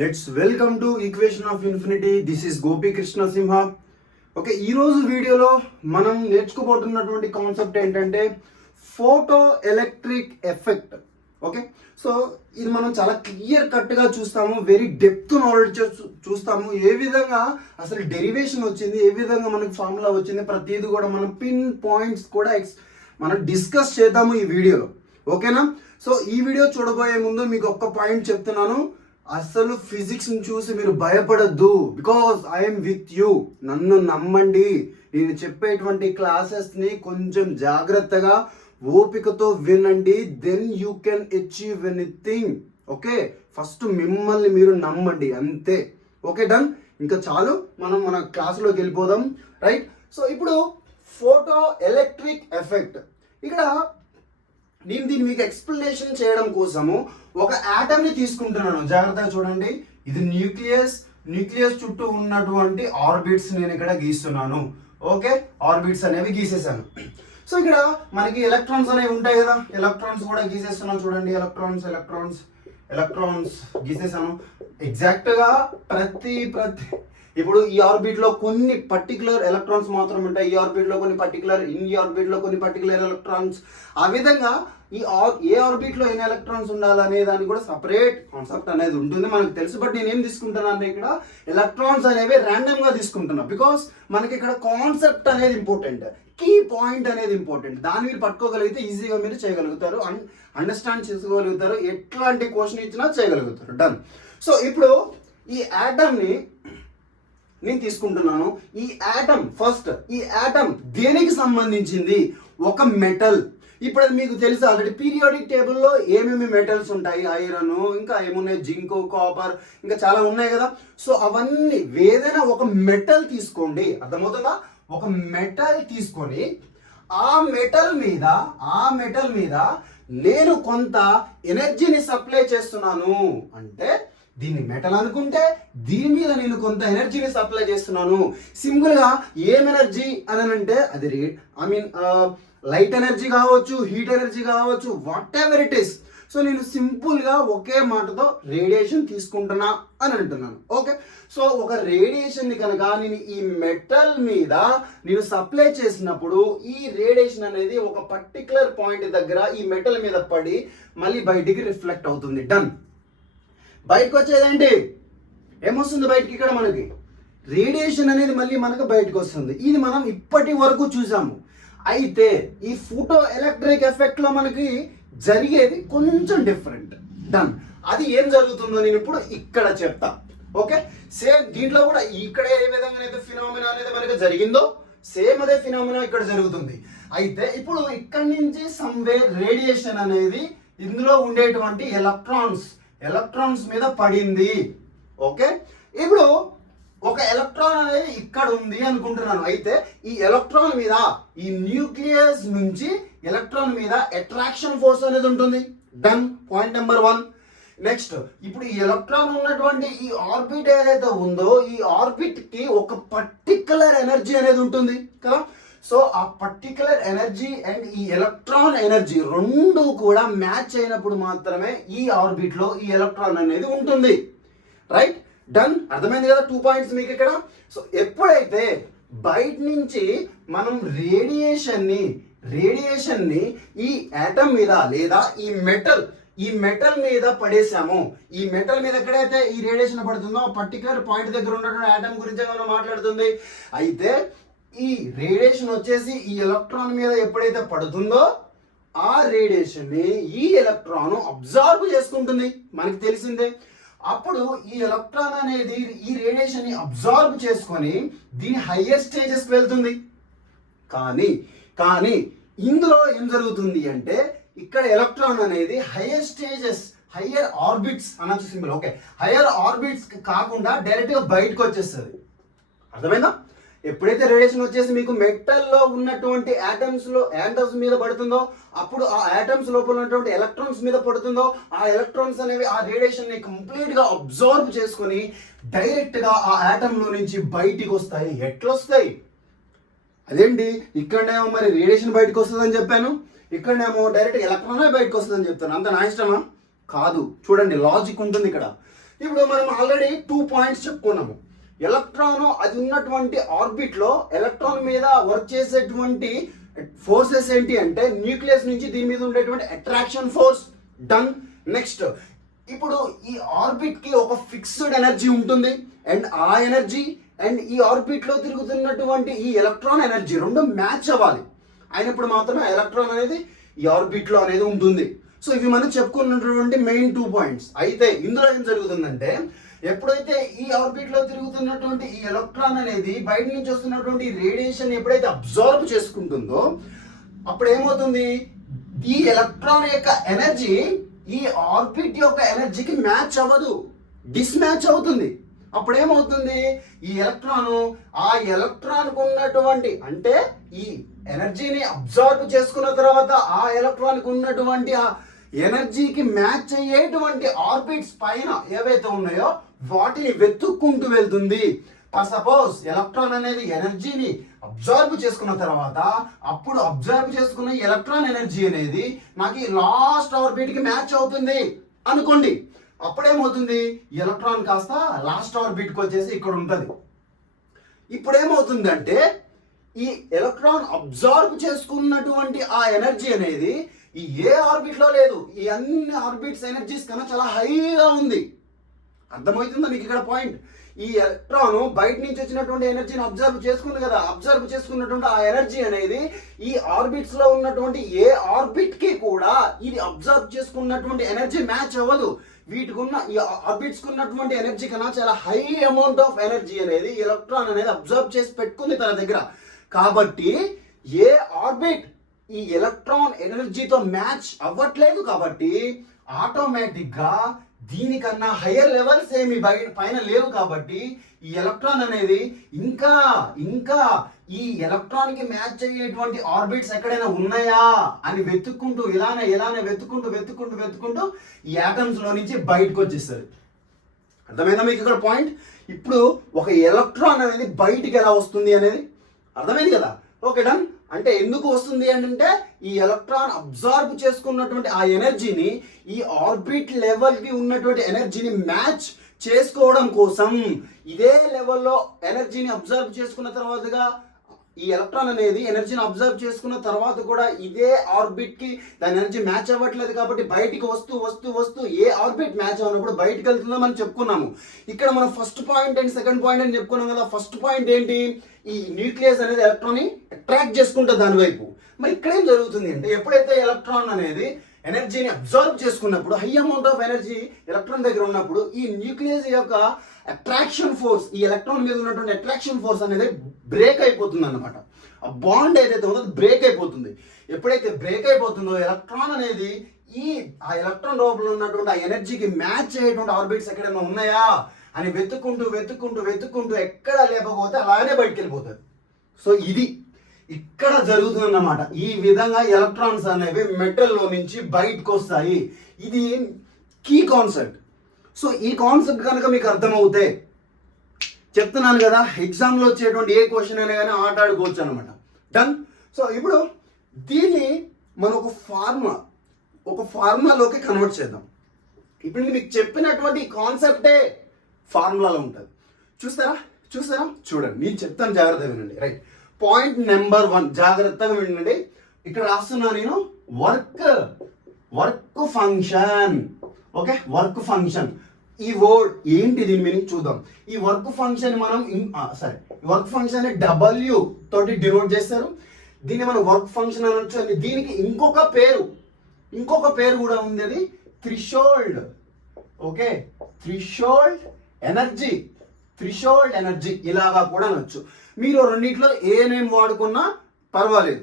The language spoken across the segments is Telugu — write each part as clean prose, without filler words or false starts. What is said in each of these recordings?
Let's welcome to equation of infinity. This is Gopi Krishna Simha. Okay, ఈరోజు వీడియోలో మనం నేర్చుకోబోతున్నటువంటి కాన్సెప్ట్ ఏంటంటే photo electric effect. Okay, so ఇది మనం చాలా క్లియర్ కట్గా చూస్తాము, వెరీ డెప్త్ నాలెడ్జ్ చూస్తాము. ఏ విధంగా అసలు డెరివేషన్ వచ్చింది, ఏ విధంగా మనకు ఫార్ములా వచ్చింది, ప్రతిదీ కూడా మనం పిన్ పాయింట్స్ కూడా మనం డిస్కస్ చేద్దాము ఈ వీడియోలో. ఓకేనా? సో ఈ వీడియో చూడబోయే ముందు మీకు ఒక్క పాయింట్ చెప్తున్నాను, అసలు ఫిజిక్స్ ని చూసి మీరు భయపడద్దు, బికాస్ ఐఎమ్ విత్ యూ. నన్ను నమ్మండి, నేను చెప్పేటువంటి క్లాసెస్ ని కొంచెం జాగ్రత్తగా ఓపికతో వినండి, then you can achieve anything. Okay, first మిమ్మల్ని మీరు నమ్మండి, అంతే. Okay, done. ఇంకా చాలు, మనం మన క్లాసులోకి వెళ్ళిపోదాం. రైట్. సో ఇప్పుడు ఫోటో ఎలక్ట్రిక్ ఎఫెక్ట్, ఇక్కడ నేను దీన్ని మీకు ఎక్స్ప్లెనేషన్ చేయడం కోసము ఒక ఆటమ్ ని తీసుకుంటున్నాను. జాగ్రత్తగా చూడండి, ఇది న్యూక్లియస్ చుట్టూ ఉన్నటువంటి ఆర్బిట్స్ నేను ఇక్కడ గీస్తున్నాను. ఓకే, ఆర్బిట్స్ అనేవి గీసేసాను. సో ఇక్కడ మనకి ఎలక్ట్రాన్స్ అనేవి ఉంటాయి కదా, ఎలక్ట్రాన్స్ కూడా గీసేస్తున్నాను. చూడండి, ఎలక్ట్రాన్స్ గీసేసాను. ఎగ్జాక్ట్ గా ప్రతి ఇప్పుడు ఈ ఆర్బిట్ లో కొన్ని పర్టికులర్ ఎలక్ట్రాన్స్ మాత్రం ఉంటాయి, ఈ ఆర్బిట్ లో కొన్ని పర్టికులర్, ఈ ఆర్బిట్ లో కొన్ని పర్టికులర్ ఎలక్ట్రాన్స్. ఆ విధంగా ఏ ఆర్బిట్ లో ఎన్ని ఎలక్ట్రాన్స్ ఉండాలనే దానికి కూడా సపరేట్ కాన్సెప్ట్ అనేది ఉంటుంది, మనకు తెలుసు. బట్ నేను ఏం తీసుకుంటున్నాను, ఇక్కడ ఎలక్ట్రాన్స్ అనేవి ర్యాండమ్ గా తీసుకుంటున్నా, బికాస్ మనకి ఇక్కడ కాన్సెప్ట్ అనేది ఇంపార్టెంట్, కీ పాయింట్ అనేది ఇంపార్టెంట్. దాన్ని మీరు పట్టుకోగలిగితే ఈజీగా మీరు చేయగలుగుతారు, అండర్స్టాండ్ చేసుకోగలుగుతారు, ఎట్లాంటి క్వశ్చన్ ఇచ్చినా చేయగలుగుతారు. డన్. సో ఇప్పుడు ఈ ఆటమ్ ని నేను తీసుకుంటున్నాను. ఈ ఆటమ్ ఫస్ట్, ఈ ఆటమ్ దేనికి సంబంధించింది? ఒక మెటల్. ఇప్పుడు అది మీకు తెలుసు ఆల్రెడీ, పీరియాడిక్ టేబుల్లో ఏమేమి మెటల్స్ ఉంటాయి, ఐరన్, ఇంకా ఏమున్నాయి, జింక్, కాపర్, ఇంకా చాలా ఉన్నాయి కదా. సో అవన్నీ ఏదైనా ఒక మెటల్ తీసుకోండి, అర్థమవుతుందా? ఒక మెటల్ తీసుకొని ఆ మెటల్ మీద నేను కొంత ఎనర్జీని సప్లై చేస్తున్నాను. అంటే దీన్ని మెటల్ అనుకుంటే దీని మీద నేను కొంత ఎనర్జీని సప్లై చేస్తున్నాను. సింపుల్ గా ఏం ఎనర్జీ అని అంటే అది లైట్ ఎనర్జీ కావచ్చు, హీట్ ఎనర్జీ కావచ్చు, what ever it is. So నేను సింపుల్ గా ఒకే మాటతో రేడియేషన్ తీసుకుంటున్నా అని అంటున్నాను. ఓకే, సో ఒక రేడియేషన్ ని కనుక నేను ఈ మెటల్ మీద నేను సప్లై చేసినప్పుడు ఈ రేడియేషన్ అనేది ఒక పర్టికులర్ పాయింట్ దగ్గర ఈ మెటల్ మీద పడి మళ్ళీ బయటికి రిఫ్లెక్ట్ అవుతుంది. డన్. బయటకు వచ్చేదేంటి, ఏమొస్తుంది బయటికి? ఇక్కడ మనకి రేడియేషన్ అనేది మళ్ళీ మనకు బయటకు వస్తుంది. ఇది మనం ఇప్పటి వరకు చూసాము. అయితే ఈ ఫోటో ఎలక్ట్రిక్ ఎఫెక్ట్ లో మనకి జరిగేది కొంచెం డిఫరెంట్. డన్. అది ఏం జరుగుతుందో నేను ఇప్పుడు ఇక్కడ చెప్తా. ఓకే, సేమ్ దీంట్లో కూడా ఇక్కడ ఏ విధంగా అయితే ఫినామినా అనేది మనకి జరిగిందో సేమ్ అదే ఫినామినా ఇక్కడ జరుగుతుంది. అయితే ఇప్పుడు ఇక్కడి నుంచి సమ్వేర్ రేడియేషన్ అనేది ఇందులో ఉండేటువంటి ఎలక్ట్రాన్స్ మీద పడింది. ఓకే, ఇప్పుడు ఒక ఎలక్ట్రాన్ అనేది ఇక్కడ ఉంది అనుకుంటున్నాను. అయితే ఈ ఎలక్ట్రాన్ మీద, ఈ న్యూక్లియస్ నుంచి ఎలక్ట్రాన్ మీద అట్రాక్షన్ ఫోర్స్ అనేది ఉంటుంది. డన్. Point number 1. నెక్స్ట్, ఇప్పుడు ఈ ఎలక్ట్రాన్ ఉన్నటువంటి ఈ ఆర్బిట్ ఏదైతే ఉందో ఈ ఆర్బిట్ కి ఒక పర్టికులర్ ఎనర్జీ అనేది ఉంటుంది కదా. సో ఆ పర్టికులర్ ఎనర్జీ అండ్ ఈ ఎలక్ట్రాన్ ఎనర్జీ రెండు కూడా మ్యాచ్ అయినప్పుడు మాత్రమే ఈ ఆర్బిట్ లో ఈ ఎలక్ట్రాన్ అనేది ఉంటుంది. రైట్. డన్. అర్థమైంది కదా 2 పాయింట్స్ మీకు ఇక్కడ. సో ఎప్పుడైతే బయట నుంచి మనం రేడియేషన్ ని ఈ ఆటమ్ మీద లేదా ఈ మెటల్ మీద పడేసాము, ఈ మెటల్ మీద ఎక్కడైతే ఈ రేడియేషన్ పడుతుందో పర్టికులర్ పాయింట్ దగ్గర ఉన్నటువంటి ఆటమ్ గురించి మనం మాట్లాడుతుంది. అయితే ఈ రేడియేషన్ వచ్చేసి ఈ ఎలక్ట్రాన్ మీద ఎప్పుడైతే పడుతుందో ఆ రేడియేషన్ ని ఈ ఎలక్ట్రాన్ అబ్జార్బ్ చేసుకుంటుంది, మనకి తెలిసిందే. అప్పుడు ఈ ఎలక్ట్రాన్ అనేది ఈ రేడియేషన్ ని అబ్జార్బ్ చేసుకొని దీని హయ్యర్ స్టేజెస్ వెళ్తుంది. కానీ ఇందులో ఏం జరుగుతుంది అంటే ఇక్కడ ఎలక్ట్రాన్ అనేది హయ్యర్ ఆర్బిట్స్ అనొచ్చు సింబల్. ఓకే, హయ్యర్ ఆర్బిట్స్ కాకుండా డైరెక్ట్ గా బయటకు వచ్చేస్తుంది. అర్థమైందా? ఎప్పుడైతే రేడియేషన్ వచ్చేసి మీకు మెటల్లో ఉన్నటువంటి యాటమ్స్ మీద పడుతుందో అప్పుడు ఆ యాటమ్స్ లోపల ఉన్నటువంటి ఎలక్ట్రాన్స్ మీద పడుతుందో ఆ ఎలక్ట్రాన్స్ అనేవి ఆ రేడియేషన్ ని కంప్లీట్ గా అబ్జార్బ్ చేసుకొని డైరెక్ట్ గా ఆ యాటమ్ లో నుంచి బయటికి వస్తాయి. ఎట్లొస్తాయి? అదేంటి, ఇక్కడనేమో మరి రేడియేషన్ బయటకు వస్తుందని చెప్పాను, ఇక్కడనేమో డైరెక్ట్ ఎలక్ట్రాన్ బయటకు వస్తుందని చెప్తాను. అంత నా ఇష్టమా? కాదు. చూడండి, లాజిక్ ఉంటుంది ఇక్కడ. ఇప్పుడు మనం ఆల్రెడీ 2 పాయింట్స్ చెప్పుకున్నాము. ఎలక్ట్రాన్ అది ఉన్నటువంటి ఆర్బిట్ లో ఎలక్ట్రాన్ మీద వర్క్ చేసేటువంటి ఫోర్సెస్ ఏంటి అంటే న్యూక్లియస్ నుంచి దీని మీద ఉండేటువంటి అట్రాక్షన్ ఫోర్స్. డన్. నెక్స్ట్, ఇప్పుడు ఈ ఆర్బిట్ కి ఒక ఫిక్స్డ్ ఎనర్జీ ఉంటుంది అండ్ ఆ ఎనర్జీ అండ్ ఈ ఆర్బిట్ లో తిరుగుతున్నటువంటి ఈ ఎలక్ట్రాన్ ఎనర్జీ రెండు మ్యాచ్ అవ్వాలి అయినప్పుడు మాత్రమే ఎలక్ట్రాన్ అనేది ఈ ఆర్బిట్ లో అనేది ఉంటుంది. సో ఇవి మనం చెప్పుకున్నటువంటి మెయిన్ 2 పాయింట్స్. అయితే ఇందులో ఏం జరుగుతుందంటే ఎప్పుడైతే ఈ ఆర్బిట్ లో తిరుగుతున్నటువంటి ఈ ఎలక్ట్రాన్ అనేది బయట నుంచి వస్తున్నటువంటి రేడియేషన్ ఎప్పుడైతే అబ్జర్వ్ చేసుకుంటుందో అప్పుడు ఏమవుతుంది, ఈ ఎలక్ట్రాన్ యొక్క ఎనర్జీ ఈ ఆర్బిట్ యొక్క ఎనర్జీకి మ్యాచ్ అవ్వదు, డిస్మ్యాచ్ అవుతుంది. అప్పుడు ఏమవుతుంది, ఈ ఎలక్ట్రాన్ ఆ ఎలక్ట్రాన్ కు ఉన్నటువంటి అంటే ఈ ఎనర్జీని అబ్జర్వ్ చేసుకున్న తర్వాత ఆ ఎలక్ట్రాన్ కు ఉన్నటువంటి ఆ ఎనర్జీకి మ్యాచ్ అయ్యేటువంటి ఆర్బిట్స్ పైన ఏవైతే ఉన్నాయో వాటిని వెతుక్కుంటూ వెళ్తుంది. ఫర్ సపోజ్ ఎలక్ట్రాన్ అనేది ఎనర్జీని అబ్జర్వ్ చేసుకున్న తర్వాత అప్పుడు అబ్జర్వ్ చేసుకున్న ఎలక్ట్రాన్ ఎనర్జీ అనేది నాకు ఈ లాస్ట్ ఆర్బిట్ కి మ్యాచ్ అవుతుంది అనుకోండి. అప్పుడేమవుతుంది, ఎలక్ట్రాన్ కాస్త లాస్ట్ ఆర్బిట్ కి వచ్చేసి ఇక్కడ ఉంటుంది. ఇప్పుడు ఏమవుతుంది అంటే ఈ ఎలక్ట్రాన్ అబ్జర్వ్ చేసుకున్నటువంటి ఆ ఎనర్జీ అనేది ఈ ఏ ఆర్బిట్ లో లేదు, ఈ అన్ని ఆర్బిట్స్ ఎనర్జీస్ కన్నా చాలా హైగా ఉంది. అర్థమవుతుందా మీకు ఇక్కడ పాయింట్? ఈ ఎలక్ట్రాన్ బయట నుంచి వచ్చినటువంటి ఎనర్జీని అబ్జర్వ్ చేసుకుంది కదా, అబ్జర్వ్ చేసుకున్నటువంటి ఆ ఎనర్జీ అనేది ఈ ఆర్బిట్స్ లో ఉన్నటువంటి ఏ ఆర్బిట్ కి కూడా ఇది అబ్జర్వ్ చేసుకున్నటువంటి ఎనర్జీ మ్యాచ్ అవ్వదు. వీటికి ఉన్న ఈ ఆర్బిట్స్ కు ఉన్నటువంటి ఎనర్జీ కన్నా చాలా హై అమౌంట్ ఆఫ్ ఎనర్జీ అనేది ఎలక్ట్రాన్ అనేది అబ్జర్వ్ చేసి పెట్టుకుంది తన దగ్గర. కాబట్టి ఏ ఆర్బిట్ ఈ ఎలక్ట్రాన్ ఎనర్జీతో మ్యాచ్ అవ్వట్లేదు కాబట్టి ఆటోమేటిక్ గా దీనికన్నా హయ్యర్ లెవెల్స్ ఏమి పైన లేవు కాబట్టి ఈ ఎలక్ట్రాన్ అనేది ఇంకా ఇంకా ఈ ఎలక్ట్రాన్ కి మ్యాచ్ అయ్యేటువంటి ఆర్బిట్స్ ఎక్కడైనా ఉన్నాయా అని వెతుక్కుంటూ ఇలానే వెతుక్కుంటూ ఈ ఆటమ్స్ లో నుంచి బయటకు వచ్చేస్తుంది. అర్థమైందా మీకు ఇక్కడ పాయింట్? ఇప్పుడు ఒక ఎలక్ట్రాన్ అనేది బయటికి ఎలా వస్తుంది అనేది అర్థమైంది కదా. Okay, done. అంటే ఎందుకు వస్తుంది అంటే ఈ ఎలక్ట్రాన్ అబ్జర్వ్ చేసుకున్నటువంటి ఆ ఎనర్జీని ఈ ఆర్బిట్ లెవెల్ కి ఉన్నటువంటి ఎనర్జీని మ్యాచ్ చేసుకోవడం కోసం ఇదే లెవెల్లో ఎనర్జీని అబ్జర్వ్ చేసుకున్న తర్వాతగా ఈ ఎలక్ట్రాన్ అనేది ఎనర్జీని అబ్జర్వ్ చేసుకున్న తర్వాత కూడా ఇదే ఆర్బిట్ కి దాని ఎనర్జీ మ్యాచ్ అవ్వట్లేదు కాబట్టి బయటికి వస్తూ ఏ ఆర్బిట్ మ్యాచ్ అవ్వనప్పుడు బయటికి వెళ్తుందో మనం చెప్పుకున్నాము. ఇక్కడ మనం first point and second point అని చెప్పుకున్నాం కదా. ఫస్ట్ పాయింట్ ఏంటి, ఈ న్యూక్లియస్ అనేది ఎలక్ట్రాన్ ని అట్రాక్ట్ చేసుకుంటుంది దాని వైపు. మరి ఇక్కడ ఏం జరుగుతుంది అంటే ఎప్పుడైతే ఎలక్ట్రాన్ అనేది ఎనర్జీని అబ్జర్వ్ చేసుకున్నప్పుడు high amount of energy electron దగ్గర ఉన్నప్పుడు ఈ న్యూక్లియస్ యొక్క అట్రాక్షన్ ఫోర్స్, ఈ ఎలక్ట్రాన్ మీద ఉన్నటువంటి అట్రాక్షన్ ఫోర్స్ అనేది బ్రేక్ అయిపోతుంది అన్నమాట. ఆ బాండ్ ఏదైతే ఉందో బ్రేక్ అయిపోతుంది. ఎప్పుడైతే బ్రేక్ అయిపోతుందో ఎలక్ట్రాన్ అనేది ఆ ఎలక్ట్రాన్ లోపల ఉన్నటువంటి ఆ ఎనర్జీకి మ్యాచ్ అయ్యేటువంటి ఆర్బిట్స్ ఎక్కడైనా ఉన్నాయా అని వెతుక్కుంటూ ఎక్కడ లేకపోతే అలానే బయటికి వెళ్ళిపోతుంది. సో ఇది ఇక్కడ జరుగుతుందన్నమాట. ఈ విధంగా ఎలక్ట్రాన్స్ అనేవి మెటల్లో నుంచి బయటకు వస్తాయి. ఇది కీ కాన్సెప్ట్. సో ఈ కాన్సెప్ట్ కనుక మీకు అర్థమవుతే చెప్తున్నాను కదా, ఎగ్జామ్లో వచ్చేటువంటి ఏ క్వశ్చన్ అయినా కానీ ఆట ఆడుకోవచ్చు అనమాట. డన్. సో ఇప్పుడు దీన్ని మనం ఒక ఫార్ములాలోకి కన్వర్ట్ చేద్దాం. ఇప్పుడు మీకు చెప్పినటువంటి కాన్సెప్టే ఫార్ములాలో ఉంటుంది. చూస్తారా? చూడండి, నేను చెప్తాను, జాగ్రత్తగా వినండి. రైట్. పాయింట్ నెంబర్ 1 జాగ్రత్తగా వినండి. ఇక్కడ రాస్తున్నా నేను work function. Okay, work function. ఈ వర్డ్ ఏంటి, దీని మీనింగ్ చూద్దాం. ఈ వర్క్ ఫంక్షన్ మనం వర్క్ ఫంక్షన్ W తోటి డినోట్ చేస్తారు. దీన్ని మనం వర్క్ ఫంక్షన్ అనొచ్చు. దీనికి ఇంకొక పేరు కూడా ఉంది, అది థ్రెషోల్డ్. ఓకే, థ్రెషోల్డ్ ఎనర్జీ ఇలాగా కూడా అనొచ్చు. మీరు రెండింటిలో ఏ నేమ్ వాడుకున్నా పర్వాలేదు,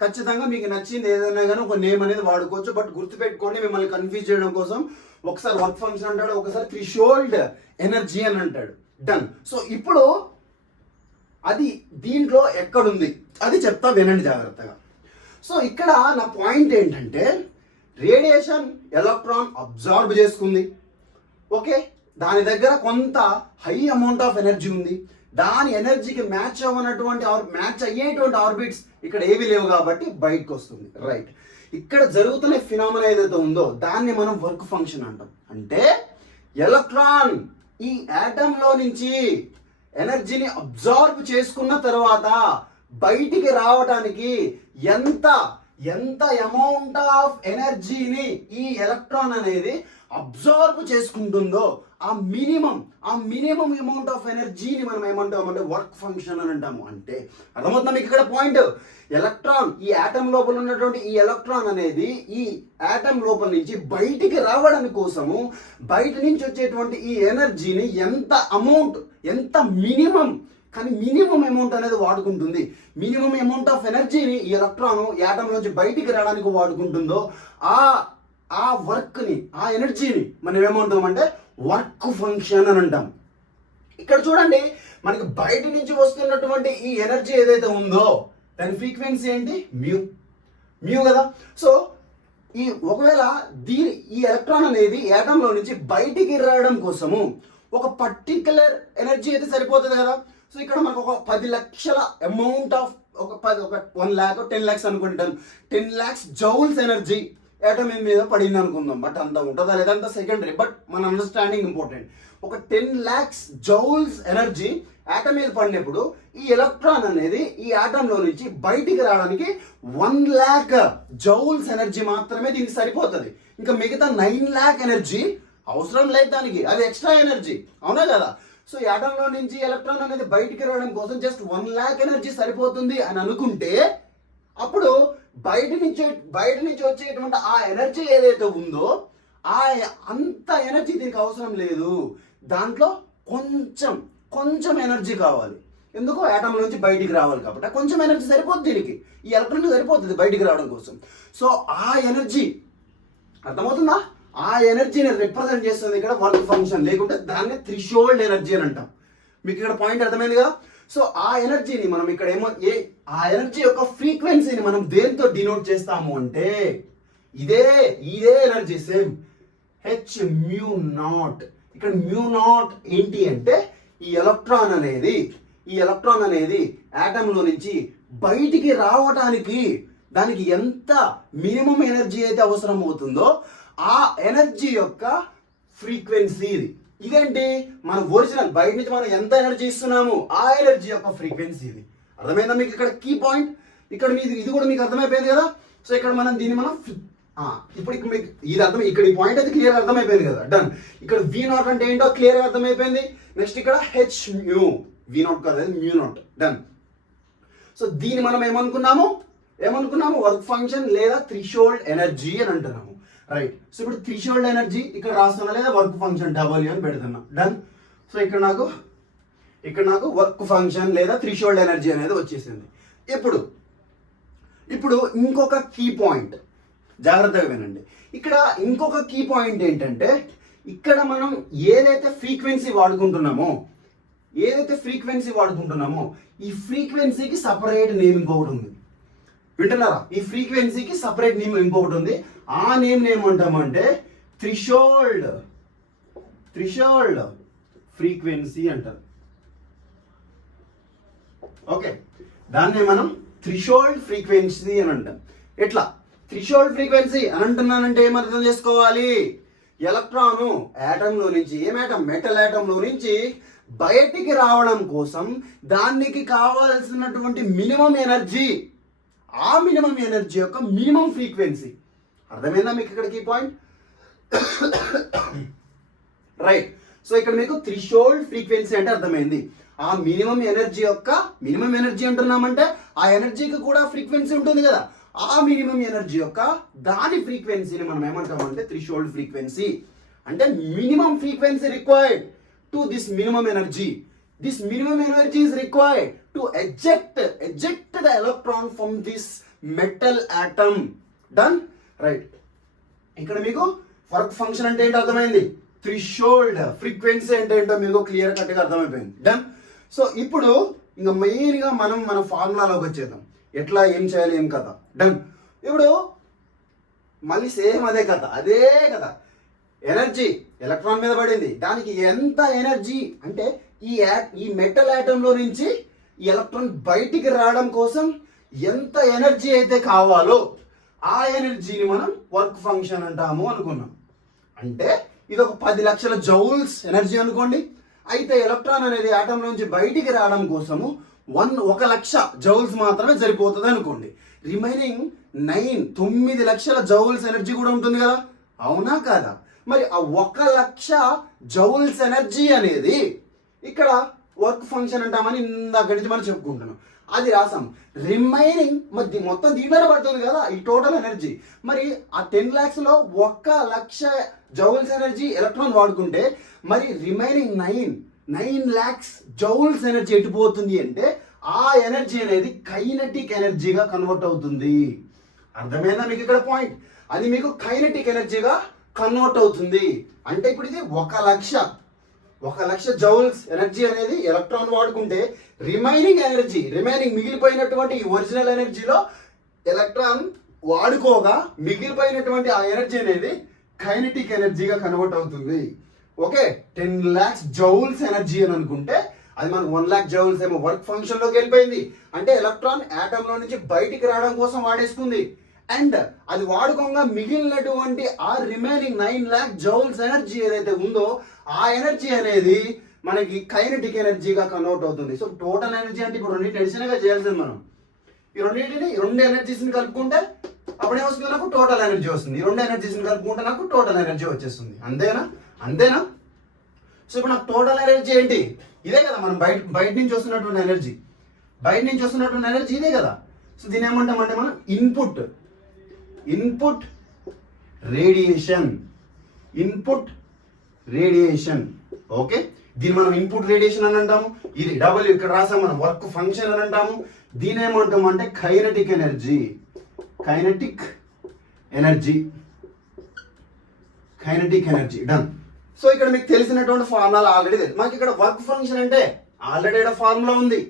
ఖచ్చితంగా మీకు నచ్చింది ఏదైనా కానీ ఒక నేమ్ అనేది వాడుకోవచ్చు. బట్ గుర్తుపెట్టుకోండి, మిమ్మల్ని కన్ఫ్యూజ్ చేయడం కోసం ఒకసారి వర్క్ ఫంక్షన్ అంటాడు, ఒకసారి థ్రెషోల్డ్ ఎనర్జీ అని అంటాడు. డన్. సో ఇప్పుడు అది దీంట్లో ఎక్కడుంది అది చెప్తా, వినండి జాగ్రత్తగా. సో ఇక్కడ నా పాయింట్ ఏంటంటే రేడియేషన్ ఎలక్ట్రాన్ అబ్జార్బ్ చేసుకుంది. ఓకే, దాని దగ్గర కొంత హై అమౌంట్ ఆఫ్ ఎనర్జీ ఉంది. దాని ఎనర్జీకి మ్యాచ్ అయ్యేటువంటి ఆర్బిట్స్ ఇక్కడ ఏవి లేవు కాబట్టి బయటకు వస్తుంది. రైట్. ఇక్కడ జరుగుతున్న ఫినామినా ఏదైతే ఉందో దాన్ని మనం వర్క్ ఫంక్షన్ అంటాం. అంటే ఎలక్ట్రాన్ ఈ ఆటమ్ లో నుంచి ఎనర్జీని అబ్జార్బ్ చేసుకున్న తర్వాత బయటికి రావడానికి ఎంత ఎంత అమౌంట్ ఆఫ్ ఎనర్జీని ఈ ఎలక్ట్రాన్ అనేది అబ్జార్బ్ చేసుకుంటుందో ఆ మినిమం అమౌంట్ ఆఫ్ ఎనర్జీని మనం ఏమంటామంటే వర్క్ ఫంక్షన్ అని అంటాము. అంటే అర్థమవుతుందా మీకు ఇక్కడ పాయింట్? ఎలక్ట్రాన్ ఈ ఆటమ్ లోపల ఉన్నటువంటి ఈ ఎలక్ట్రాన్ అనేది ఈ ఆటమ్ లోపల నుంచి బయటికి రావడానికి కోసము బయట నుంచి వచ్చేటువంటి ఈ ఎనర్జీని ఎంత మినిమం అమౌంట్ అనేది వాడుకుంటుంది. మినిమం అమౌంట్ ఆఫ్ ఎనర్జీని ఈ ఎలక్ట్రాన్ ఆటమ్ నుంచి బయటికి రావడానికి వాడుకుంటుందో ఆ వర్క్ని ఆ ఎనర్జీని మనం ఏమంటామంటే వర్క్ ఫంక్షన్ అని అంటాం. ఇక్కడ చూడండి, మనకి బయట నుంచి వస్తున్నటువంటి ఈ ఎనర్జీ ఏదైతే ఉందో దాని ఫ్రీక్వెన్సీ ఏంటి? మ్యూ కదా. సో ఒకవేళ ఈ ఎలక్ట్రాన్ అనేది ఆటంలో నుంచి బయటికి రావడం కోసము ఒక పర్టికులర్ ఎనర్జీ అయితే సరిపోతుంది కదా. సో ఇక్కడ మనకు ఒక 10 లక్షల అమౌంట్ ఆఫ్ ఒక 1 lakh 10 lakhs అనుకుంటాం, 10 lakhs జౌల్స్ ఎనర్జీ ఆటమ్ మీద పడింది అనుకుందాం. బట్ అంత ఉంటుందా లేదంతా సెకండరీ, బట్ మన అండర్స్టాండింగ్ ఇంపార్టెంట్. ఒక 10 lakhs జౌల్స్ ఎనర్జీ ఆటమ్ మీద పడినప్పుడు ఈ ఎలక్ట్రాన్ అనేది ఈ ఆటంలో నుంచి బయటికి రావడానికి 1 lakh జౌల్స్ ఎనర్జీ మాత్రమే దీనికి సరిపోతుంది. ఇంకా మిగతా 9 lakh ఎనర్జీ అవసరం లేదు దానికి, అది ఎక్స్ట్రా ఎనర్జీ, అవునా కదా. సో ఆటంలో నుంచి ఎలక్ట్రాన్ అనేది బయటికి రావడం కోసం జస్ట్ 1 lakh ఎనర్జీ సరిపోతుంది అని అనుకుంటే అప్పుడు బయట నుంచి వచ్చేటువంటి ఆ ఎనర్జీ ఏదైతే ఉందో అంత ఎనర్జీ దీనికి అవసరం లేదు. దాంట్లో కొంచెం ఎనర్జీ కావాలి. ఎందుకు? ఆటమ్ నుంచి బయటికి రావాలి కాబట్టి కొంచెం ఎనర్జీ సరిపోతుంది దీనికి, ఈ ఎలక్ట్రాన్ సరిపోతుంది బయటికి రావడం కోసం. సో ఆ ఎనర్జీ అర్థమవుతుందా? ఆ ఎనర్జీని రిప్రజెంట్ చేస్తుంది ఇక్కడ వర్క్ ఫంక్షన్, లేకుంటే దాన్ని థ్రెషోల్డ్ ఎనర్జీ అని అంటాం. మీకు ఇక్కడ పాయింట్ అర్థమైంది కదా. సో ఆ ఎనర్జీని మనం ఇక్కడ ఆ ఎనర్జీ యొక్క ఫ్రీక్వెన్సీని మనం దేంతో డినోట్ చేస్తాము అంటే ఇదే ఎనర్జీ సేమ్ hµ0. ఇక్కడ μ0 ఏంటి అంటే ఈ ఎలక్ట్రాన్ అనేది ఆటంలో నుంచి బయటికి రావడానికి దానికి ఎంత మినిమం ఎనర్జీ అయితే అవసరం అవుతుందో ఆ ఎనర్జీ యొక్క ఫ్రీక్వెన్సీ ఇది. ఇదేంటి? మన ఒరిజినల్ బయట నుంచి మనం ఎంత ఎనర్జీ ఇస్తున్నాము ఆ ఎనర్జీ యొక్క ఫ్రీక్వెన్సీ ఇది. అర్థమైందా మీకు? ఇక్కడ కీ పాయింట్ ఇక్కడ ఇది కూడా మీకు అర్థమైపోయింది కదా. సో ఇక్కడ దీన్ని ఇప్పుడు మీకు ఇది అర్థం, ఇక్కడ ఈ పాయింట్ అయితే క్లియర్ అర్థమైపోయింది కదా. డన్. ఇక్కడ V0 అంటే ఏంటో క్లియర్ అర్థమైపోయింది. నెక్స్ట్ ఇక్కడ hµ, V0 కాదు μ0. డన్. సో దీన్ని మనం ఏమనుకున్నాము వర్క్ ఫంక్షన్ లేదా థ్రెషోల్డ్ ఎనర్జీ అని అంటున్నాము. రైట్. సో ఇప్పుడు థ్రెషోల్డ్ ఎనర్జీ ఇక్కడ రాస్తున్నా లేదా వర్క్ ఫంక్షన్ W అని పెడుతున్నా. డన్. సో ఇక్కడ నాకు వర్క్ ఫంక్షన్ లేదా థ్రెషోల్డ్ ఎనర్జీ అనేది వచ్చేసింది. ఇప్పుడు ఇంకొక కీ పాయింట్ జాగ్రత్తగా వినండి. ఇక్కడ ఇంకొక కీ పాయింట్ ఏంటంటే ఇక్కడ మనం ఏదైతే ఫ్రీక్వెన్సీ వాడుకుంటున్నామో ఈ ఫ్రీక్వెన్సీకి సపరేట్ నేమ్ ఇంకొకటి ఉంది. వింటున్నారా? ఈ ఫ్రీక్వెన్సీకి సపరేట్ నేమ్ ఇంకొకటి ఉంది. ఆ నేమ్ ఏమంటామంటే థ్రెషోల్డ్ ఫ్రీక్వెన్సీ అంటారు. ఓకే, దాన్నే మనం థ్రెషోల్డ్ ఫ్రీక్వెన్సీ అని అంటాం. ఎట్లా థ్రెషోల్డ్ ఫ్రీక్వెన్సీ అని అంటున్నానంటే ఏమర్థం చేసుకోవాలి? ఎలక్ట్రాను ఆటంలో నుంచి మెటల్ ఆటంలో నుంచి బయటికి రావడం కోసం దానికి కావాల్సినటువంటి మినిమం ఎనర్జీ, ఆ మినిమం ఎనర్జీ యొక్క మినిమం ఫ్రీక్వెన్సీ. అర్థమైందా మీకు ఇక్కడ కీ పాయింట్? రైట్. సో ఇక్కడ మీకు థ్రెషోల్డ్ ఫ్రీక్వెన్సీ అంటే అర్థమైంది. ఆ మినిమం ఎనర్జీ అంటున్నామంటే ఆ ఎనర్జీకి కూడా ఫ్రీక్వెన్సీ ఉంటుంది కదా. ఆ మినిమం ఎనర్జీ యొక్క దాని ఫ్రీక్వెన్సీని మనం ఏమంటామంటే థ్రెషోల్డ్ ఫ్రీక్వెన్సీ. అంటే minimum frequency required to this minimum energy. This minimum energy is required to eject the electron from this metal atom. Done? Right. ఇక్కడ మీకు వర్క్ ఫంక్షన్ అంటే ఏంటో అర్థమైంది, థ్రెషోల్డ్ ఫ్రీక్వెన్సీ అంటే ఏంటో మీకు క్లియర్ కట్గా అర్థమైపోయింది. డన్. సో ఇప్పుడు ఇంకా మెయిన్గా మనం మన ఫార్ములాలోకి వచ్చేద్దాం. ఎట్లా ఏం చేయాలి ఏం కథ. డన్. ఇప్పుడు మళ్ళీ సేమ్ అదే కథ. ఎనర్జీ ఎలక్ట్రాన్ మీద పడింది, దానికి ఎంత ఎనర్జీ అంటే ఈ మెటల్ ఆటంలో నుంచి ఈ ఎలక్ట్రాన్ బయటికి రావడం కోసం ఎంత ఎనర్జీ అయితే కావాలో ఆ ఎనర్జీని మనం వర్క్ ఫంక్షన్ అంటాము అనుకున్నాం. అంటే ఇది ఒక 10 లక్షల జౌల్స్ ఎనర్జీ అనుకోండి. అయితే ఎలక్ట్రాన్ అనేది ఆటం నుంచి బయటికి రావడం కోసము 1 లక్ష జౌల్స్ మాత్రమే సరిపోతుంది అనుకోండి. రిమైనింగ్ 9 లక్షల జౌల్స్ ఎనర్జీ కూడా ఉంటుంది కదా, అవునా కాదా? మరి ఆ 1 లక్ష జౌల్స్ ఎనర్జీ అనేది ఇక్కడ వర్క్ ఫంక్షన్ అంటామని ఇందాక నుంచి మనం చెప్పుకుంటున్నాం, అది రాసాం. రిమైనింగ్ మరి మొత్తం దీంట్లోనే పడుతుంది కదా ఈ టోటల్ ఎనర్జీ. మరి ఆ 10 lakhs లో 1 లక్ష జౌల్స్ ఎనర్జీ ఎలక్ట్రాన్ వాడుకుంటే మరి రిమైనింగ్ 9 lakhs జౌల్స్ ఎనర్జీ ఎటుపోతుంది అంటే ఆ ఎనర్జీ అనేది కైనెటిక్ ఎనర్జీగా కన్వర్ట్ అవుతుంది. అర్థమైందా మీకు ఇక్కడ పాయింట్? అది మీకు కైనెటిక్ ఎనర్జీగా కన్వర్ట్ అవుతుంది. అంటే ఇప్పుడు ఇది 1 లక్ష జౌల్స్ ఎనర్జీ అనేది ఎలక్ట్రాన్ వాడుకుంటే రిమైనింగ్ మిగిలిపోయినటువంటి ఈ ఒరిజినల్ ఎనర్జీలో ఎలక్ట్రాన్ వాడుకోగా మిగిలిపోయినటువంటి ఆ ఎనర్జీ అనేది కైనెటిక్ ఎనర్జీగా కన్వర్ట్ అవుతుంది. ఓకే, 10 lakhs జౌల్స్ ఎనర్జీ అని అనుకుంటే అది మనకు 1 lakh జౌల్స్ ఏమో వర్క్ ఫంక్షన్ లోకి వెళ్ళిపోయింది. అంటే ఎలక్ట్రాన్ ఆటమ్ లో నుంచి బయటికి రావడం కోసం వాడేసుకుంది. అండ్ అది వాడుకోగా మిగిలినటువంటి ఆ రిమైనింగ్ 9 lakh జౌల్స్ ఎనర్జీ ఏదైతే ఉందో ఆ ఎనర్జీ అనేది మనకి కైనెటిక్ ఎనర్జీగా కన్వర్ట్ అవుతుంది. సో టోటల్ ఎనర్జీ అంటే ఇప్పుడు రెండింటి అడిషనల్గా చేయాల్సింది మనం. ఈ రెండు ఎనర్జీస్ని కలుపుకుంటే అప్పుడు ఏమొస్తుంది, నాకు టోటల్ ఎనర్జీ వస్తుంది. ఈ 2 ఎనర్జీస్ని కలుపుకుంటే నాకు టోటల్ ఎనర్జీ వచ్చేస్తుంది. అంతేనా? సో ఇప్పుడు నాకు టోటల్ ఎనర్జీ ఏంటి? ఇదే కదా మనం బయట నుంచి వస్తున్నటువంటి ఎనర్జీ ఇదే కదా. సో దీని ఏమంటామంటే మనం ఇన్పుట్ రేడియేషన్. ఓకే, దీన్ని మనం ఇన్పుట్ రేడియేషన్ అని అంటాము. ఇది డబ్ల్యూ ఇక్కడ రాసాం మనం వర్క్ ఫంక్షన్ అని అంటాము. దీని ఏమంటాము అంటే కైనెటిక్ ఎనర్జీ. డన్. సో ఇక్కడ మీకు తెలిసినటువంటి ఫార్ములా ఆల్రెడీ తెలుసు. మనకి ఇక్కడ వర్క్ ఫంక్షన్ అంటే ఆల్రెడీ ఫార్ములా ఉంది.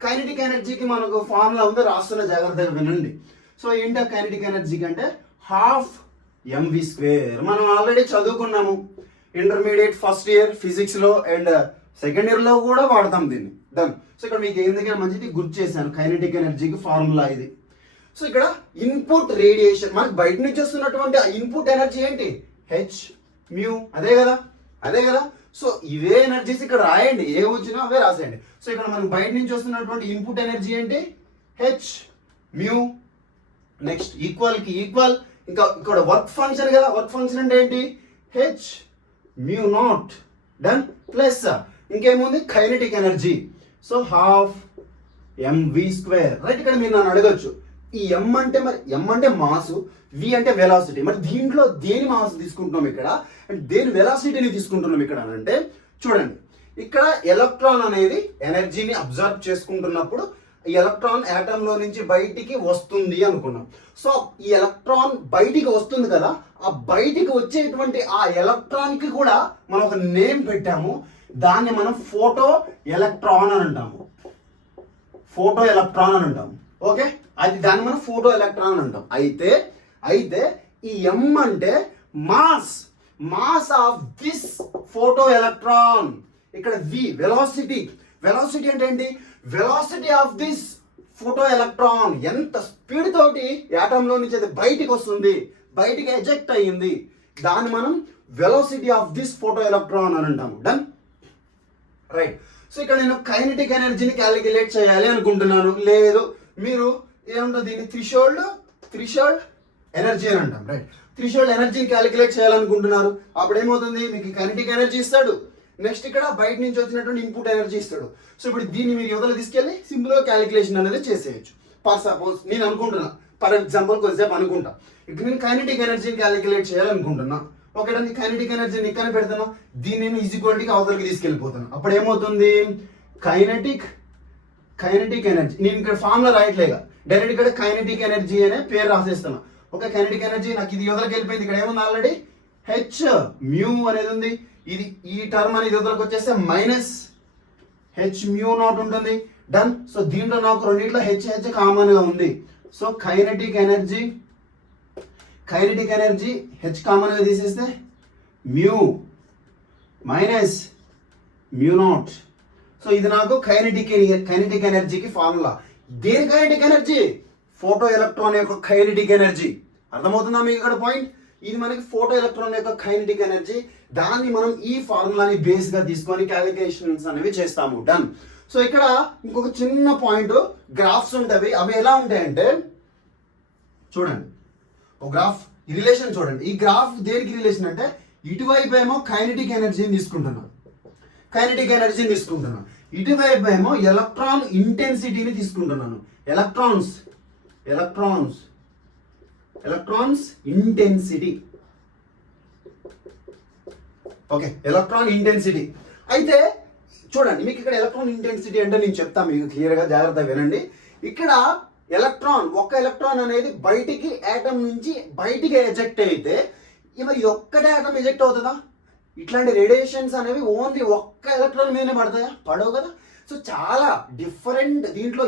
కైనెటిక్ ఎనర్జీకి మనకు ఫార్ములా ఉంది, రాస్తున్న జాగ్రత్తగా వినండి. సో ఏంటి కైనెటిక్ ఎనర్జీకి అంటే 12mv². మనం ఆల్రెడీ చదువుకున్నాము ఇంటర్మీడియట్ ఫస్ట్ ఇయర్ ఫిజిక్స్ లో అండ్ సెకండ్ ఇయర్ లో కూడా వాడతాం దీన్ని. డన్. సో ఇక్కడ మీకు ఎందుకైనా మంచిది గుర్తు చేశాను, కైనెటిక్ ఎనర్జీకి ఫార్ములా ఇది. సో ఇక్కడ ఇన్పుట్ రేడియేషన్, మనకు బయట నుంచి వస్తున్నటువంటి ఆ ఇన్పుట్ ఎనర్జీ ఏంటి? hν. అదే కదా. సో ఇవే ఎనర్జీస్ ఇక్కడ రాయండి, ఏ వచ్చినా అవే రాసేయండి. సో ఇక్కడ మనకు బయట నుంచి వస్తున్నటువంటి ఇన్పుట్ ఎనర్జీ ఏంటి? hν. నెక్స్ట్ ఈక్వల్ కి ఈక్వల్, ఇంకా ఇక్కడ వర్క్ ఫంక్షన్ కదా, వర్క్ ఫంక్షన్ అంటే ఏంటి? hν0. డన్. ప్లస్ ఇంకేముంది? Kinetic energy. So 12mv². Right. ఇక్కడ మీరు నన్ను అడగచ్చు, ఈ m అంటే మాస్, v అంటే వెలాసిటీ. మరి దీంట్లో దేని మాస్ తీసుకుంటున్నాం ఇక్కడ, అంటే దేని వెలాసిటీని తీసుకుంటున్నాం ఇక్కడ అని అంటే చూడండి, ఇక్కడ ఎలక్ట్రాన్ అనేది ఎనర్జీని అబ్జర్వ్ చేసుకుంటున్నప్పుడు ఈ ఎలక్ట్రాన్ ఆటమ్ లో నుంచి బయటికి వస్తుంది అనుకున్నాం. సో ఈ ఎలక్ట్రాన్ బయటికి వస్తుంది కదా, ఆ బయటికి వచ్చేటువంటి ఆ ఎలక్ట్రాన్ కి కూడా మనం ఒక నేమ్ పెట్టాము. దాన్ని మనం ఫోటో ఎలక్ట్రాన్ అని అంటాము. ఓకే, అది దాన్ని మనం ఫోటో ఎలక్ట్రాన్ అని అంటాం. అయితే ఈ m అంటే mass of this photo electron. ఇక్కడ v వెలాసిటీ అంటే ఏంటి? Velocity of this photo electron ఎంత స్పీడ్ తోటి ఆటమ్ లో నుంచి అది బయటికి వస్తుంది, బయటికి ఎజెక్ట్ అయ్యింది, దాన్ని మనం velocity of this photo electron అని అంటాము. డన్. రైట్. సో ఇక్కడ నేను కైనెటిక్ ఎనర్జీని క్యాలిక్యులేట్ చేయాలి అనుకుంటున్నాను. లేదు, మీరు ఏముంటుంది, దీన్ని థ్రెషోల్డ్ ఎనర్జీ అని అంటాం. రైట్. థ్రెషోల్డ్ ఎనర్జీని క్యాలిక్యులేట్ చేయాలనుకుంటున్నారు. అప్పుడు ఏమవుతుంది, మీకు కైనెటిక్ ఎనర్జీ ఇస్తాడు, నెక్స్ట్ ఇక్కడ బయట నుంచి వచ్చినటువంటి ఇన్పుట్ ఎనర్జీ ఇస్తాడు. సో ఇప్పుడు దీన్ని మీరు యువతల తీసుకెళ్ళి సింపుల్ గా క్యాలిక్యులేషన్ అనేది చేసేయచ్చు. ఫర్ సపోజ్ నేను అనుకుంటున్నా, ఫర్ ఎగ్జాంపుల్ కొద్దిసేపు అనుకుంటా, ఇప్పుడు నేను కైనెటిక్ ఎనర్జీని క్యాలిక్యులేట్ చేయాలనుకుంటున్నా. ఒకటి కైనెటిక్ ఎనర్జీని ఇక్కడ పెడతాను, దీన్ని నేను ఈక్వాలిటీకి అవతలకి తీసుకెళ్ళిపోతాను. అప్పుడు ఏమవుతుంది, కైనెటిక్ ఎనర్జీ, నేను ఇక్కడ ఫార్ములా రాయట్లేగా, డైరెక్ట్ ఇక్కడ కైనెటిక్ ఎనర్జీ అనే పేరు రాసేస్తాను. ఓకే, కైనెటిక్ ఎనర్జీ నాకు ఇది యువతలకి వెళ్ళిపోయింది. ఇక్కడ ఏముంది ఆల్రెడీ hν అనేది ఉంది. ఇది ఈ టర్మ్ అనేది యువతలకు వచ్చేస్తే -hν0 ఉంటుంది. డన్. సో దీంట్లో నాకు రెండింటిలో h కామన్ గా ఉంది. So kinetic energy h common గా తీసేస్తే μ-μ0. సో ఇది నాకు కైనెటిక్ ఎనర్జీకి ఫార్ములా. దేని కైనెటిక్ ఎనర్జీ? ఫోటో ఎలక్ట్రాన్ యొక్క కైనెటిక్ ఎనర్జీ. అర్థమవుతుందా మీకు ఇక్కడ పాయింట్? ఇది మనకి ఫోటో ఎలక్ట్రాన్ యొక్క కైనెటిక్ ఎనర్జీ. దాన్ని మనం ఈ ఫార్ములాని బేస్ గా తీసుకొని క్యాలిక్యులేషన్స్ అనేవి చేస్తాము. డన్. సో ఇక్కడ ఇంకొక చిన్న పాయింట్, గ్రాఫ్స్ ఉంటాయి. అవి ఎలా ఉంటాయంటే చూడండి, ఒక గ్రాఫ్ రిలేషన్ చూడండి. ఈ గ్రాఫ్ దేనికి రిలేషన్ అంటే ఇటువైపు ఏమో కైనెటిక్ ఎనర్జీని తీసుకుంటున్నాను, ఇటువైపు ఏమో ఎలక్ట్రాన్ ఇంటెన్సిటీని తీసుకుంటున్నాను. Electrons intensity. Okay, electron intensity. అయితే చూడండి, మీకు ఇక్కడ ఎలక్ట్రాన్ ఇంటెన్సిటీ అంటే నేను చెప్తాను మీకు క్లియర్గా, జాగ్రత్తగా వినండి. ఇక్కడ ఒక ఎలక్ట్రాన్ అనేది బయటికి ఆటం నుంచి బయటికి ఎజెక్ట్ అయితే మరి ఒక్కటే ఆటం ఎజెక్ట్ అవుతుందా? ఇట్లాంటి రేడియేషన్స్ అనేవి ఓన్లీ ఒక్క ఎలక్ట్రాన్ మీదనే పడతాయా? పడవు కదా. సో చాలా డిఫరెంట్, దీంట్లో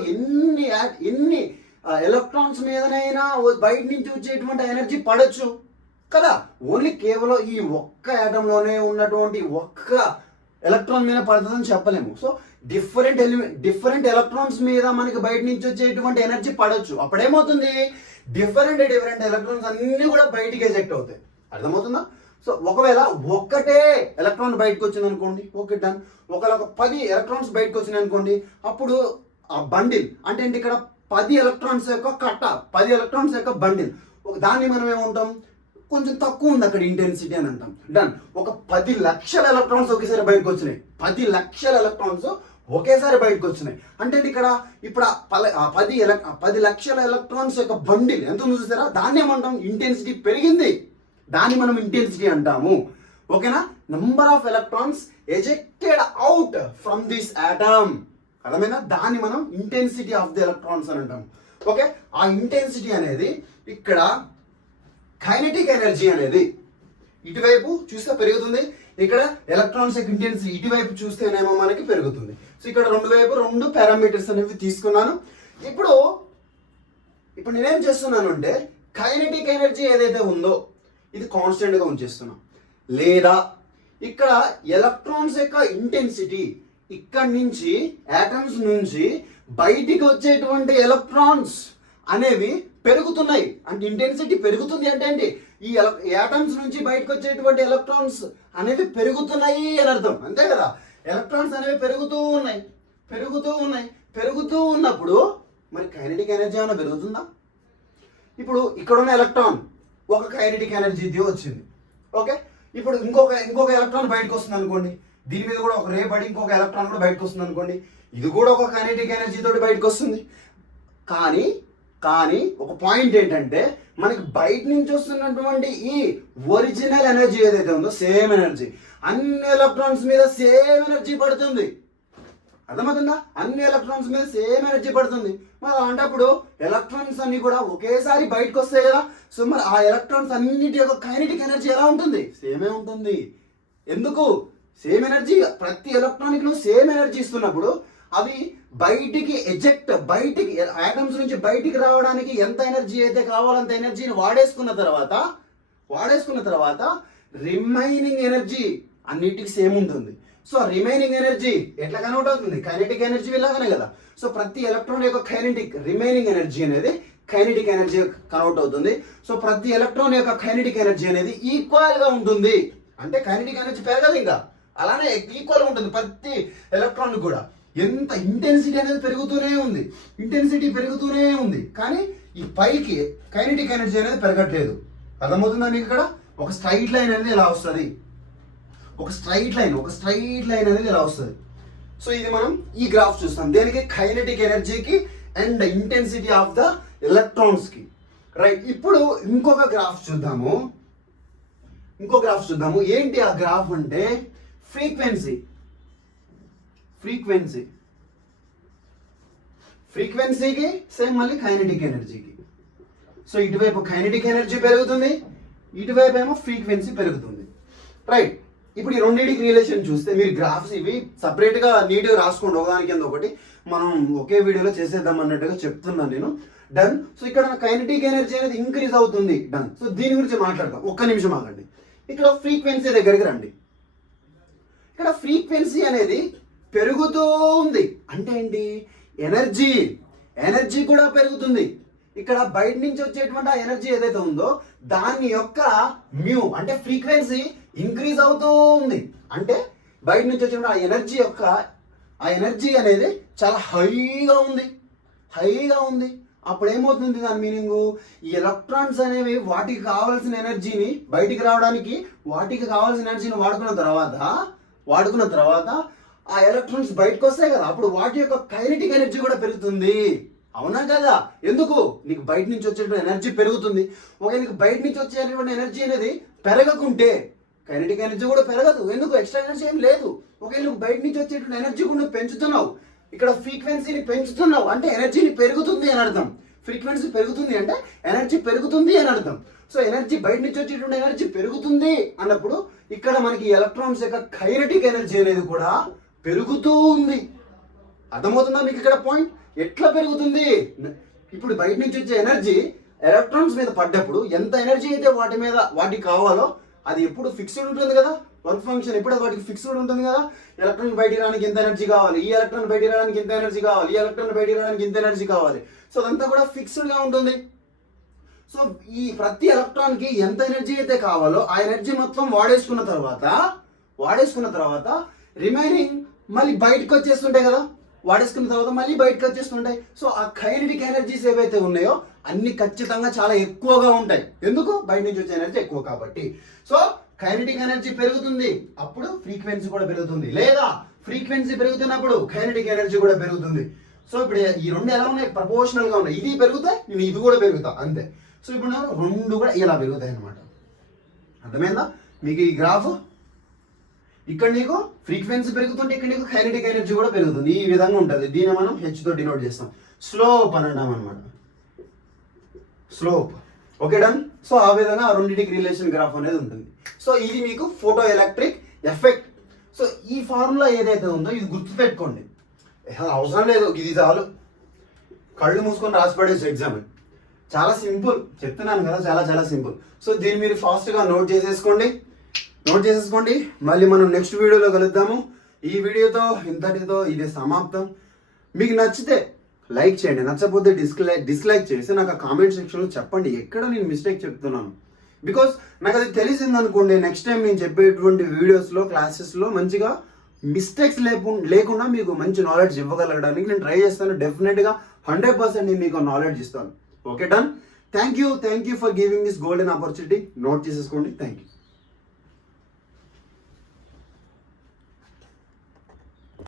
ఎన్ని ఎలక్ట్రాన్స్ మీదనైనా బయట నుంచి వచ్చేటువంటి ఎనర్జీ పడచ్చు కదా. ఓన్లీ కేవలం ఈ ఒక్క ఆటంలోనే ఉన్నటువంటి ఒక్క ఎలక్ట్రాన్ మీద పడుతుందని చెప్పలేము. సో డిఫరెంట్ ఎలక్ట్రాన్స్ మీద మనకి బయట నుంచి వచ్చేటువంటి ఎనర్జీ పడవచ్చు. అప్పుడేమవుతుంది, డిఫరెంట్ ఎలక్ట్రాన్స్ అన్ని కూడా బయటికి ఎజెక్ట్ అవుతాయి. అర్థమవుతుందా? సో ఒకవేళ ఒక్కటే ఎలక్ట్రాన్ బయటకు వచ్చింది అనుకోండి, ఓకే డన్. ఒకవేళ 10 ఎలక్ట్రాన్స్ బయటకు వచ్చినాయి అనుకోండి, అప్పుడు ఆ బండిల్ అంటే ఏంటి, ఇక్కడ 10 ఎలక్ట్రాన్స్ యొక్క కట్ట, 10 ఎలక్ట్రాన్స్ యొక్క బండిల్. దాన్ని మనం ఏమంటాం, కొంచెం తక్కువ ఉంది అక్కడ ఇంటెన్సిటీ అని అంటాం. డన్. ఒక 10 లక్షల ఎలక్ట్రాన్స్ ఒకేసారి బయటకు వచ్చినాయి, 10 లక్షల ఎలక్ట్రాన్స్ ఒకేసారి బయటకు వచ్చినాయి అంటే ఇక్కడ ఇప్పుడు 10 లక్షల ఎలక్ట్రాన్స్ యొక్క బండిల్ ఎంత ఉంది చూసారా, దాన్ని ఏమంటాం, ఇంటెన్సిటీ పెరిగింది, దాన్ని మనం ఇంటెన్సిటీ అంటాము. ఓకేనా? Number of electrons ejected out from this atom. అర్థమైనా? దాన్ని మనం ఇంటెన్సిటీ ఆఫ్ ది ఎలక్ట్రాన్స్ అని అంటాం. ఓకే, ఆ ఇంటెన్సిటీ అనేది ఇక్కడ కైనెటిక్ ఎనర్జీ అనేది ఇటువైపు చూస్తే పెరుగుతుంది, ఇక్కడ ఎలక్ట్రాన్స్ యొక్క ఇంటెన్సిటీ ఇటువైపు చూస్తేనేమో మనకి పెరుగుతుంది. సో ఇక్కడ రెండు పారామీటర్స్ అనేవి తీసుకున్నాను. ఇప్పుడు నేనేం చేస్తున్నాను అంటే కైనెటిక్ ఎనర్జీ ఏదైతే ఉందో ఇది కాన్స్టెంట్ గా ఉంచేస్తున్నాం, లేదా ఇక్కడ ఎలక్ట్రాన్స్ యొక్క ఇంటెన్సిటీ ఇక్కడ నుంచి ఆటమ్స్ నుంచి బయటికి వచ్చేటువంటి ఎలక్ట్రాన్స్ అనేవి పెరుగుతున్నాయి. అంటే ఇంటెన్సిటీ పెరుగుతుంది అంటే ఏంటి, ఈ ఆటమ్స్ నుంచి బయటకు వచ్చేటువంటి ఎలక్ట్రాన్స్ అనేవి పెరుగుతున్నాయి అని అర్థం, అంతే కదా. ఎలక్ట్రాన్స్ అనేవి పెరుగుతూ ఉన్నప్పుడు మరి కైనెటిక్ ఎనర్జీ ఏమైనా పెరుగుతుందా? ఇప్పుడు ఇక్కడ ఉన్న ఎలక్ట్రాన్ ఒక కైనెటిక్ ఎనర్జీతో వచ్చింది. ఓకే, ఇప్పుడు ఇంకొక ఎలక్ట్రాన్ బయటకు వస్తుంది అనుకోండి, దీని మీద కూడా ఒక రే పడి ఇంకొక ఎలక్ట్రాన్ కూడా బయటకు వస్తుంది అనుకోండి, ఇది కూడా ఒక కైనెటిక్ ఎనర్జీ తోటి బయటకు వస్తుంది. కానీ ఒక పాయింట్ ఏంటంటే మనకి బయట నుంచి వస్తున్నటువంటి ఈ ఒరిజినల్ ఎనర్జీ ఏదైతే ఉందో సేమ్ ఎనర్జీ అన్ని ఎలక్ట్రాన్స్ మీద సేమ్ ఎనర్జీ పడుతుంది. అర్థమవుతుందా? అన్ని ఎలక్ట్రాన్స్ మీద సేమ్ ఎనర్జీ పడుతుంది. మరి అలాంటప్పుడు ఎలక్ట్రాన్స్ అన్ని కూడా ఒకేసారి బయటకు వస్తాయి కదా. సో మరి ఆ ఎలక్ట్రాన్స్ అన్నిటి యొక్క కైనెటిక్ ఎనర్జీ ఎలా ఉంటుంది? సేమే ఉంటుంది. ఎందుకు? సేమ్ ఎనర్జీ, ప్రతి ఎలక్ట్రానిక్ సేమ్ ఎనర్జీ ఇస్తున్నప్పుడు అవి బయటికి ఆటమ్స్ నుంచి బయటికి రావడానికి ఎంత ఎనర్జీ అయితే కావాలంత ఎనర్జీని వాడేసుకున్న తర్వాత రిమైనింగ్ ఎనర్జీ అన్నిటికి సేమ్ ఉంటుంది. సో రిమైనింగ్ ఎనర్జీ ఎట్లా కన్వర్ట్ అవుతుంది? కైనెటిక్ ఎనర్జీ లాగానే కదా. సో ప్రతి ఎలక్ట్రాన్ యొక్క రిమైనింగ్ ఎనర్జీ అనేది కైనెటిక్ ఎనర్జీ కన్వర్ట్ అవుతుంది. సో ప్రతి ఎలక్ట్రాన్ యొక్క కైనెటిక్ ఎనర్జీ అనేది ఈక్వల్ గా ఉంటుంది. అంటే కైనెటిక్ ఎనర్జీ పెరగదు, ఇంకా అలానే ఈక్వల్ గా ఉంటుంది ప్రతి ఎలక్ట్రాన్ కూడా. ఎంత ఇంటెన్సిటీ అనేది పెరుగుతూనే ఉంది, కానీ ఈ పైకి కైనెటిక్ ఎనర్జీ అనేది పెరగట్లేదు. అర్థమవుతుందా మీకు? ఇక్కడ ఒక స్ట్రైట్ లైన్ అనేది ఇలా వస్తుంది, ఒక స్ట్రైట్ లైన్ అనేది ఇలా వస్తుంది. సో ఇది మనం ఈ గ్రాఫ్ చూస్తాం, దేనికి? కైనెటిక్ ఎనర్జీకి and intensity of the electrons కి. రైట్, ఇప్పుడు ఇంకొక గ్రాఫ్ చూద్దాము. ఏంటి ఆ గ్రాఫ్ అంటే ఫ్రీక్వెన్సీకి సేమ్ మళ్ళీ కైనెటిక్ ఎనర్జీకి. సో ఇటువైపు కైనెటిక్ ఎనర్జీ పెరుగుతుంది, ఇటువైపు ఏమో ఫ్రీక్వెన్సీ పెరుగుతుంది. రైట్, ఇప్పుడు ఈ రెండింటికి రిలేషన్ చూస్తే మీరు గ్రాఫ్స్ ఇవి సపరేట్ గా నీట్గా రాసుకోండి, ఒకదాని కింద ఒకటి. మనం ఒకే వీడియోలో చేసేద్దాం అన్నట్టుగా చెప్తున్నాను నేను. డన్. సో ఇక్కడ కైనెటిక్ ఎనర్జీ అనేది ఇంక్రీజ్ అవుతుంది. డన్. సో దీని గురించి మాట్లాడదాం, ఒక్క నిమిషం ఆగండి. ఇక్కడ ఫ్రీక్వెన్సీ దగ్గరికి రండి. ఇక్కడ ఫ్రీక్వెన్సీ అనేది పెరుగుతూ ఉంది అంటే ఏంటి? ఎనర్జీ కూడా పెరుగుతుంది. ఇక్కడ బయట నుంచి వచ్చేటువంటి ఆ ఎనర్జీ ఏదైతే ఉందో దాని యొక్క మ్యూ అంటే ఫ్రీక్వెన్సీ ఇంక్రీజ్ అవుతూ ఉంది. అంటే బయట నుంచి వచ్చేటువంటి ఆ ఎనర్జీ అనేది చాలా హైగా ఉంది. అప్పుడు ఏమవుతుంది దాని మీనింగు, ఈ ఎలక్ట్రాన్స్ అనేవి వాటికి కావాల్సిన ఎనర్జీని బయటికి రావడానికి వాటికి కావాల్సిన ఎనర్జీని వాడుకున్న తర్వాత ఆ ఎలక్ట్రాన్స్ బయటకు వస్తాయి కదా, అప్పుడు వాటి యొక్క కైనెటిక్ ఎనర్జీ కూడా పెరుగుతుంది. అవునా కదా? ఎందుకు? నీకు బయట నుంచి వచ్చేటువంటి ఎనర్జీ పెరుగుతుంది. ఒకవేళ నీకు బయట నుంచి వచ్చేటువంటి ఎనర్జీ అనేది పెరగకుంటే కైనెటిక్ ఎనర్జీ కూడా పెరగదు. ఎందుకు? ఎక్స్ట్రా ఎనర్జీ ఏం లేదు. ఒకవేళ నువ్వు బయట నుంచి వచ్చేటువంటి ఎనర్జీ కూడా నువ్వు పెంచుతున్నావు, ఇక్కడ ఫ్రీక్వెన్సీని పెంచుతున్నావు అంటే ఎనర్జీని పెరుగుతుంది అని అర్థం. ఫ్రీక్వెన్సీ పెరుగుతుంది అంటే ఎనర్జీ పెరుగుతుంది అని అర్థం. సో ఎనర్జీ బయట నుంచి వచ్చేటువంటి ఎనర్జీ పెరుగుతుంది అన్నప్పుడు ఇక్కడ మనకి ఎలక్ట్రాన్స్ యొక్క కైనెటిక్ ఎనర్జీ అనేది కూడా పెరుగుతూ ఉంది. అర్థమవుతుందా మీకు ఇక్కడ పాయింట్? ఎట్లా పెరుగుతుంది? ఇప్పుడు బయట నుంచి వచ్చే ఎనర్జీ ఎలక్ట్రాన్స్ మీద పడ్డప్పుడు ఎంత ఎనర్జీ అయితే వాటికి కావాలో అది ఎప్పుడు ఫిక్స్డ్ ఉంటుంది కదా. వర్క్ ఫంక్షన్ ఎప్పుడు వాటికి ఫిక్స్డ్ ఉంటుంది కదా. ఎలక్ట్రాన్ బయటికి రావడానికి ఎంత ఎనర్జీ కావాలి, ఈ ఎలక్ట్రాన్ బయటికి రావడానికి ఎంత ఎనర్జీ కావాలి, ఈ ఎలక్ట్రాన్ బయటికి రావడానికి ఎంత ఎనర్జీ కావాలి. సో అదంతా కూడా ఫిక్స్డ్ గా ఉంటుంది. సో ఈ ప్రతి ఎలక్ట్రాన్ కి ఎంత ఎనర్జీ అయితే కావాలో ఆ ఎనర్జీ మొత్తం వాడేసుకున్న తర్వాత రిమైనింగ్ మళ్ళీ బయటకు వచ్చేస్తుంటాయి కదా. వాడేసుకున్న తర్వాత మళ్ళీ బయటకు వచ్చేస్తుంటాయి. సో ఆ కైనెటిక్ ఎనర్జీస్ ఏవైతే ఉన్నాయో అన్ని ఖచ్చితంగా చాలా ఎక్కువగా ఉంటాయి. ఎందుకు? బయట నుంచి వచ్చే ఎనర్జీ ఎక్కువ కాబట్టి. సో కైనెటిక్ ఎనర్జీ పెరుగుతుంది, అప్పుడు ఫ్రీక్వెన్సీ కూడా పెరుగుతుంది. లేదా ఫ్రీక్వెన్సీ పెరుగుతున్నప్పుడు కైనెటిక్ ఎనర్జీ కూడా పెరుగుతుంది. సో ఇప్పుడు ఈ రెండు ఎలా ఉన్నాయి? ప్రపోర్షనల్ గా ఉన్నాయి. ఇది పెరుగుతాయి, నేను ఇది కూడా పెరుగుతా అంతే. సో ఇప్పుడు రెండు కూడా ఇలా పెరుగుతాయి అనమాట. అర్థమైందా మీకు ఈ గ్రాఫ్? ఇక్కడ నీకు ఫ్రీక్వెన్సీ పెరుగుతుంటే ఇక్కడ నీకు కైనెటిక్ ఎనర్జీ కూడా పెరుగుతుంది. ఈ విధంగా ఉంటుంది. దీన్ని మనం హెచ్ తో డినోట్ చేస్తాం. స్లోప్ అనడం అనమాట. స్లోప్. Okay done. సో ఆ విధంగా ఆ రెండింటికి రిలేషన్ గ్రాఫ్ అనేది ఉంటుంది. సో ఇది మీకు ఫోటో ఎలక్ట్రిక్ ఎఫెక్ట్. సో ఈ ఫార్ములా ఏదైతే ఉందో ఇది గుర్తుపెట్టుకోండి, అవసరం లేదు, ఇది చాలు. కళ్ళు మూసుకొని రాసి పడేసి ఎగ్జామ్. చాలా సింపుల్ చెప్తున్నాను కదా, చాలా సింపుల్. సో దీన్ని మీరు ఫాస్ట్గా నోట్ చేసేసుకోండి. మళ్ళీ మనం నెక్స్ట్ వీడియోలో కలుద్దాము. ఈ వీడియోతో ఇంతటితో ఇది సమాప్తం. మీకు నచ్చితే లైక్ చేయండి, నచ్చకపోతే డిస్లైక్ చేసి నాకు ఆ కామెంట్ సెక్షన్లో చెప్పండి ఎక్కడ నేను మిస్టేక్ చెప్తున్నాను. బికాస్ నాకు అది తెలిసింది అనుకోండి, నెక్స్ట్ టైం నేను చెప్పేటువంటి వీడియోస్లో క్లాసెస్లో మంచిగా మిస్టేక్స్ లేకుండా మీకు మంచి నాలెడ్జ్ ఇవ్వగలగడానికి నేను ట్రై చేస్తాను. డెఫినెట్గా 100% నేను మీకు నాలెడ్జ్ ఇస్తాను. Okay done. Thank you for giving this golden opportunity. Note చేసేసుకోండి. Thank you.